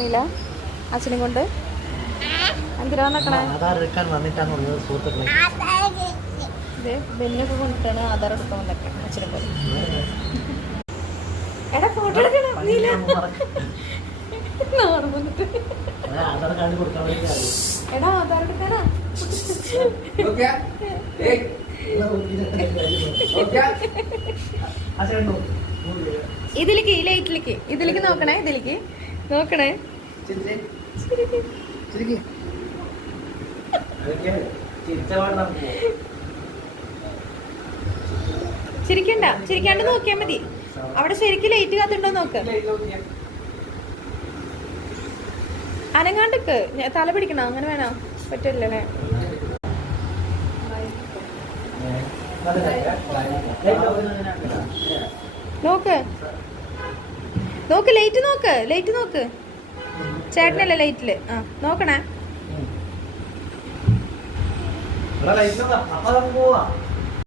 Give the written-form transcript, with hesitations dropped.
നീല അച്ഛനും കൊണ്ട് എന്തിനാ നോക്കണേ? ബെന്നൊക്കെ കൊണ്ടിട്ടാണ് ആധാർ എടുക്കാൻ വന്നൊക്കെ അച്ഛനും കൊണ്ട്. എടാ ഫോട്ടോ എടുക്കണം നീല. എടാ ആധാർ എടുക്കാനാ. ഇതിലേക്ക് ഈ ലൈറ്റിലേക്ക് ഇതിലേക്ക് നോക്കണേ, ഇതിലേക്ക് നോക്കണേ. ചിരിക്കണ്ട, ചിരിക്കാണ്ട് നോക്കിയാ മതി. അവിടെ ശരിക്കും ലൈറ്റ് കാത്തുണ്ടോ നോക്ക്. അനങ്ങാണ്ടിക്ക് തല പിടിക്കണോ? അങ്ങനെ വേണോ? പറ്റില്ലല്ലേ? നോക്ക് നോക്ക്, ലൈറ്റ് നോക്ക്, ലൈറ്റ് നോക്ക്. ചേട്ടനല്ലേ ലൈറ്റില്? ആ നോക്കണേ.